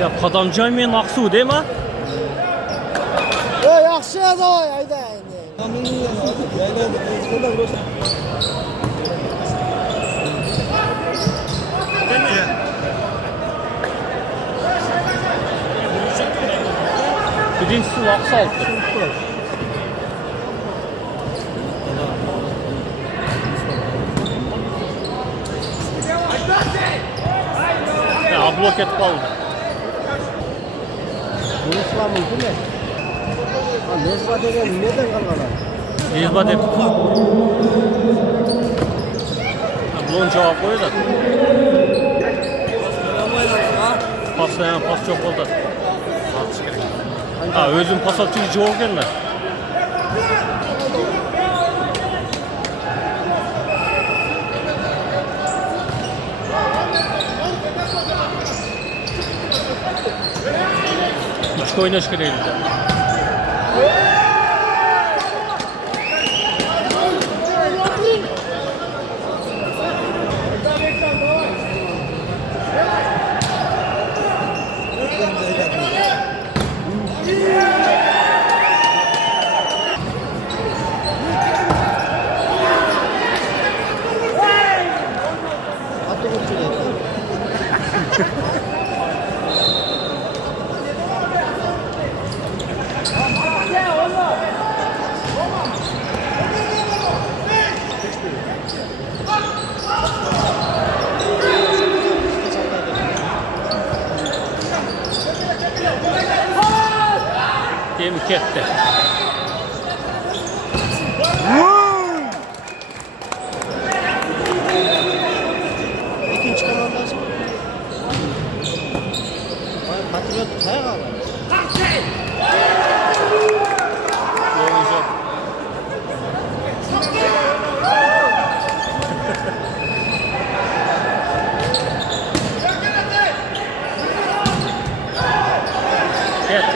Ya Qadamjoy men Aqsuvdayman. Yaxshi davay, hayda endi. Birincisi Aqsal. Ya blok etib qoldi. Ruslan mümkün mü? Mezba degan neden kalmalar? Mezba deb. Bunun cevap qo'ydi. Pas çok oldu. Ha, özüm pas atışıcı cevap gelme. Başka oynaş gereği. Tebrik etti. İkinci komandası. Patriot kaya kaldı.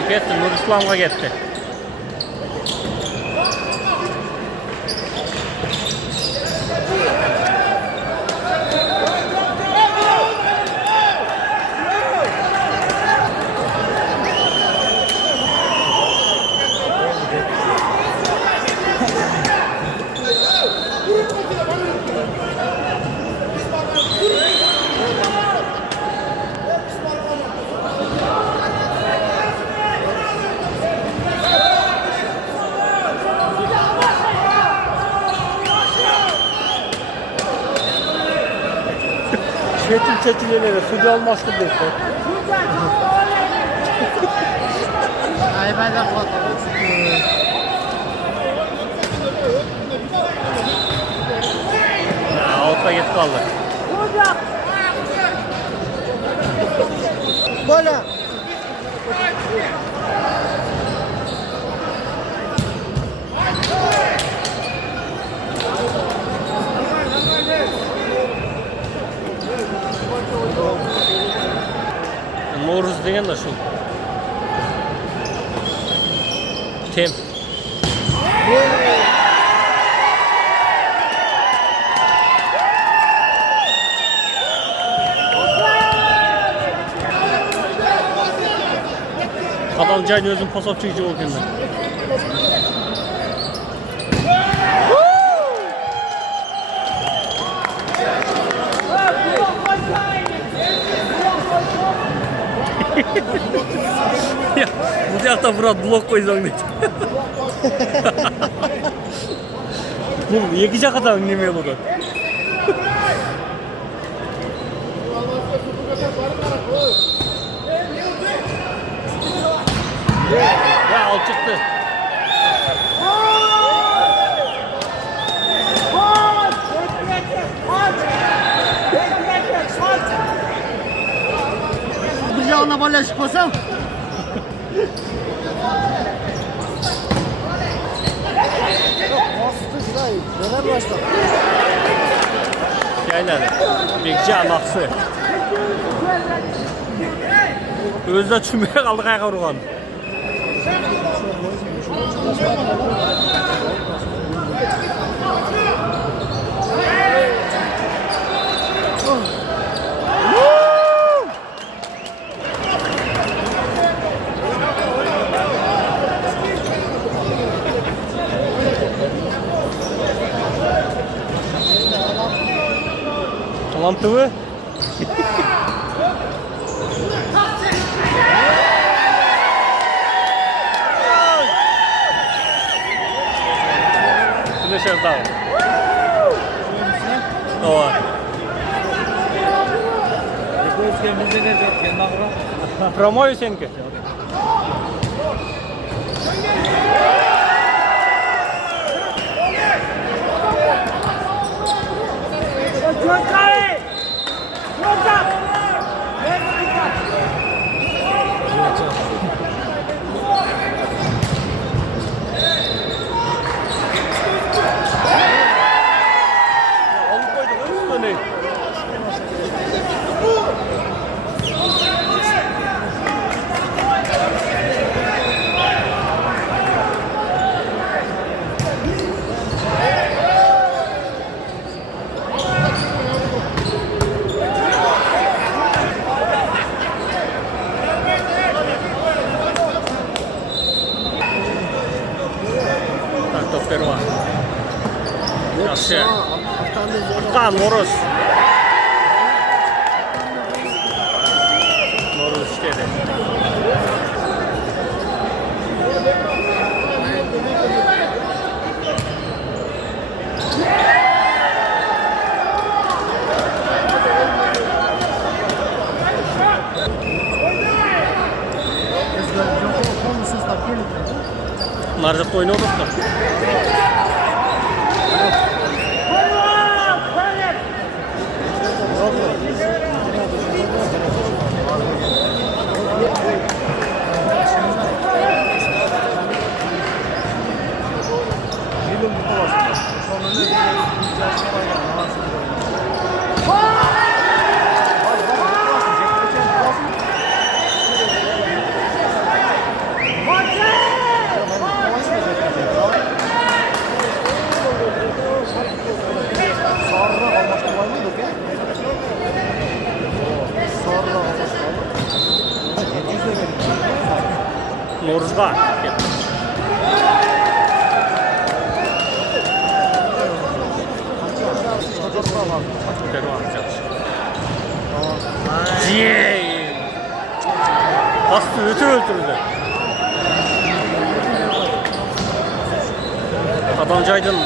Gitti. Nurislam'a gitti. Çetinlere sucu almıştı bu. Ay ben de kaldım. Altta git kaldı. Böyle. Moruz degan de şu. Tem. Qadamjoy özüm pasapçıcı olganda. Ya, bu yakta Murat blok koyacağım dedi. Bu yekecek adam dinlemiyor burada. Ya al çıktı. Bir yanına böyle çıkmasam. Bastı şurayı. Dönem başladı. Gel hadi. Bekçi amaksı. Özde düşünmeye kaldık ayakta urgan. Tamam tüvü. Dışarıda o. Ova. Promoyu senki. Perva. Yaxshi. Qan Noruz. Noruz ishlaydi. Narjaqda o'ynayapti. Noruzga. Bastı, öldürdü. Adamcaydın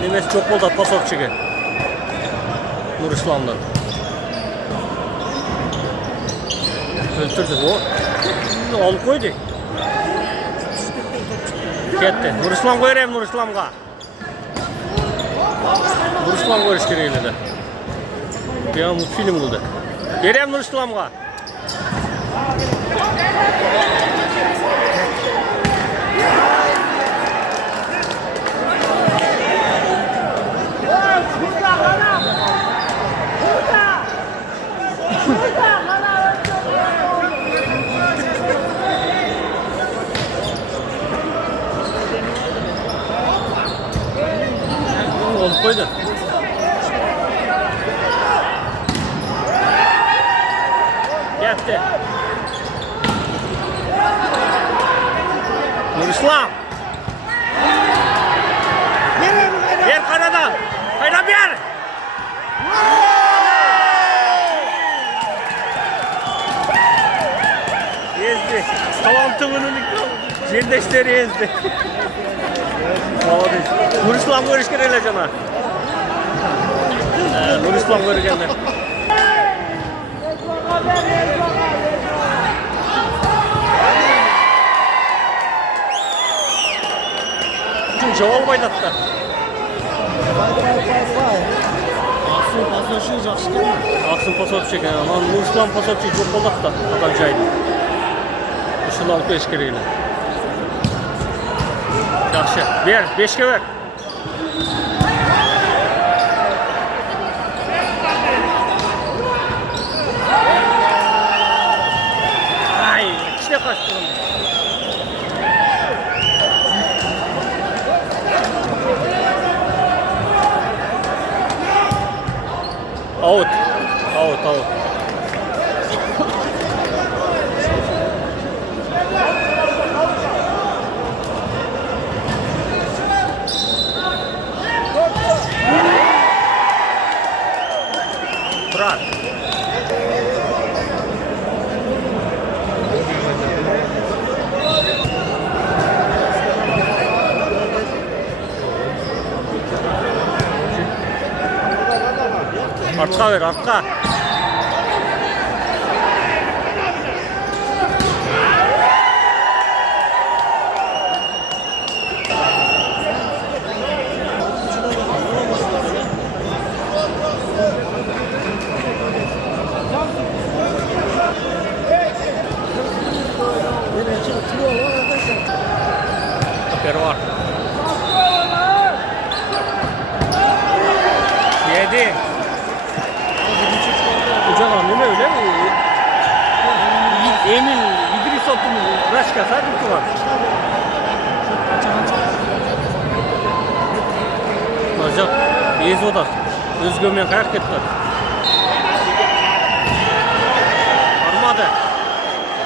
nemesi çok oldu pasokçuga. Nur İslam'dan. Öldürdü o. Alıp koydu. Ketdi. Nur İslam koyarım Nur İslam'a. Nur İslam koyuş kerak edi. Ya multfilm oldu. Berem Nur İslam'a. Alıp koydu. Geldi. Nur İslam. Ver kanadan. Hayda ver. Ezdi. Savantımının jendeşleri ezdi. Nur İslam görüşken öyle cana. Nur İslam görüşkenler. Cevap baydattı. Aksun pasop çeken. Nur İslam pasop çeken çok oldu da adam caydı. Şunu alıp eşkeriyle. Yaxşı. Ver, 5'e ver. kaçtırdım. Out. Out, out. Bırak. Arka ver, arka. Haberi var. Yedi. Hocam değil mi öyle mi? Emin, İdris Otum'un başka sadece var. Hocam, iyi oda. Özgürmen kayak ettiler. Armadı.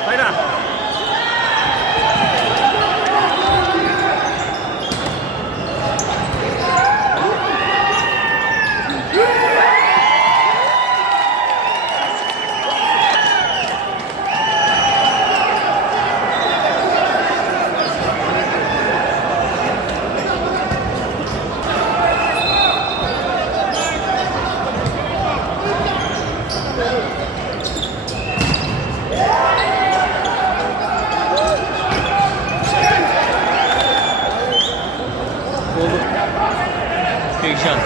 Hayra. Oldu. Perişan.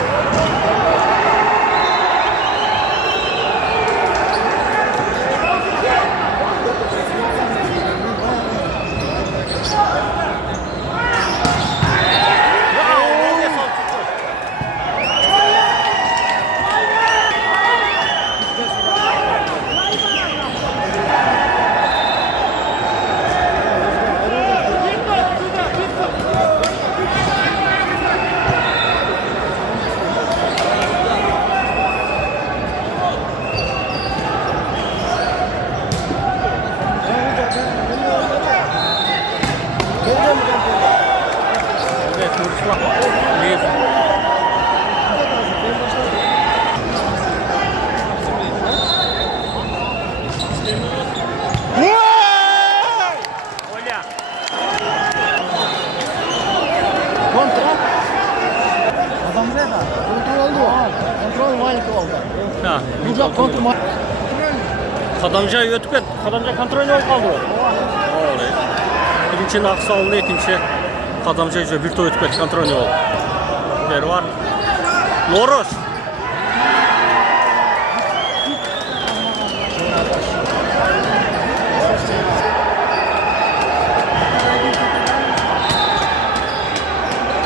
Evet, konuşma. Neyiz? Оля. Kontrol. Adam nerede? Kontrol oldu. Kontrol malik oldu. Ha, Burada kontrol. Qadamja ötüp ket. Qadamja kontrol olib qoldi. Olay. Birinchi naqsolni, ikkinchi Qadamja esa virtu ötüp ket, kontrol oldu. Beri var. Noros.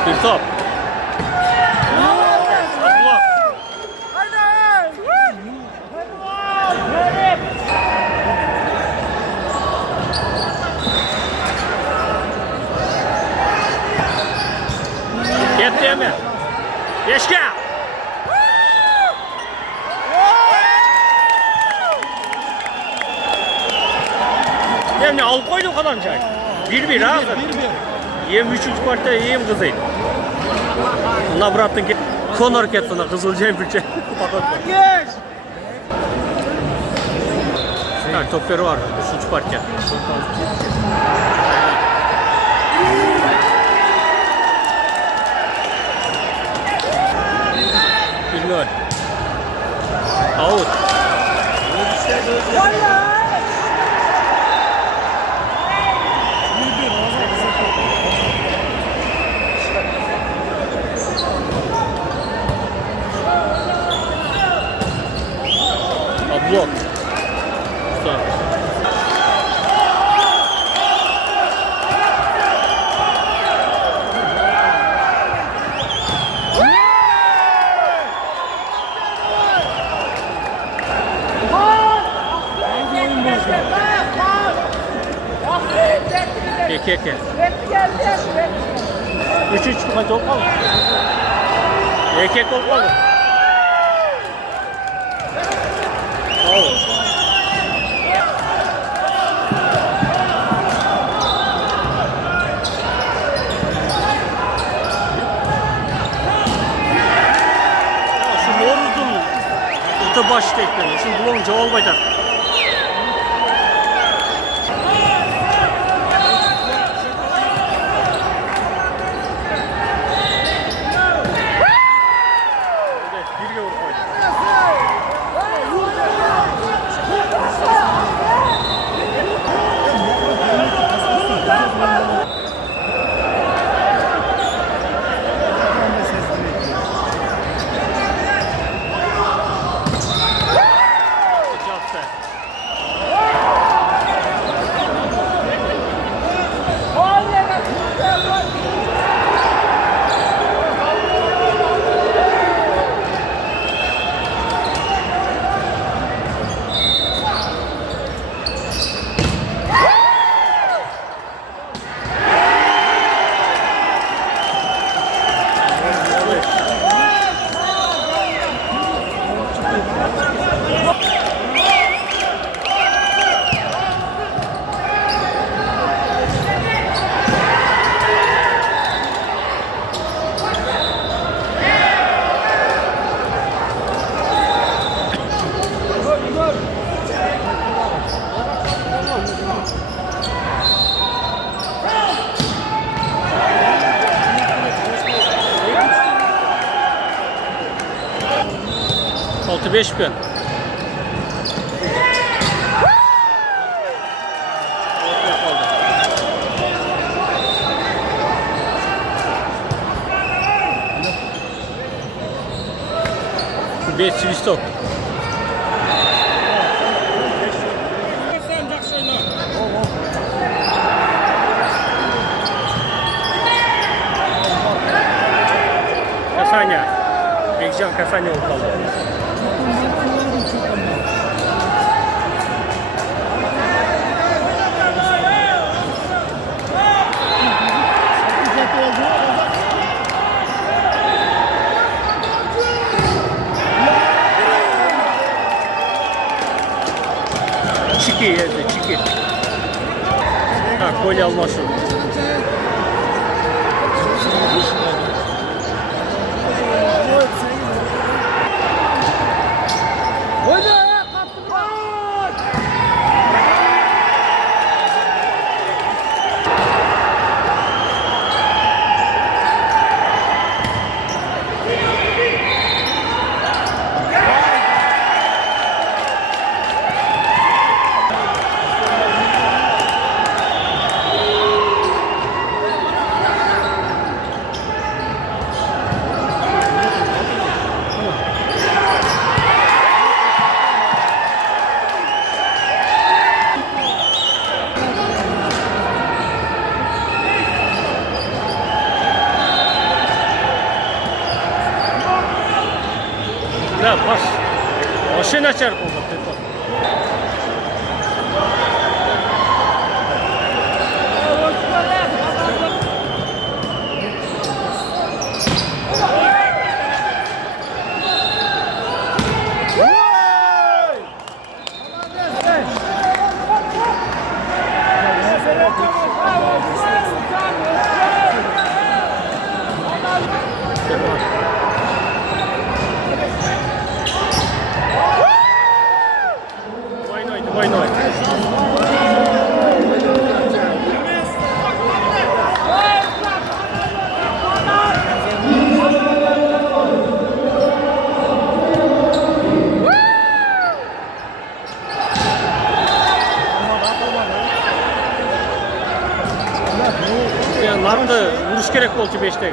Bir top. Abdullah. Yetti mi? Beşke. Yani al koydu Qadamja. 1-1 ha. 23 partiya em qizaydi. Nabratdan Konor ketdi, qizil jempichi. Tak, top beri var. 3 partiya. Bilmiyor. Out. Blok. Sağ. 2-2. 3-3 kaç gol kaldı? 2 gol kaldı. Oh. Şu moruzun öte baş tekleri. Şimdi bulunca olmayacak. Bir gol koydu. Yaptı. Altı 5 gün. Beş stok. Kasanya. Bekcan Kasanya oldu. Çiki yedi, çiki. Ha, kolye alması. Да, пас. Машина черпала. Двойной. Narında vuruş gerek oldu 5'te.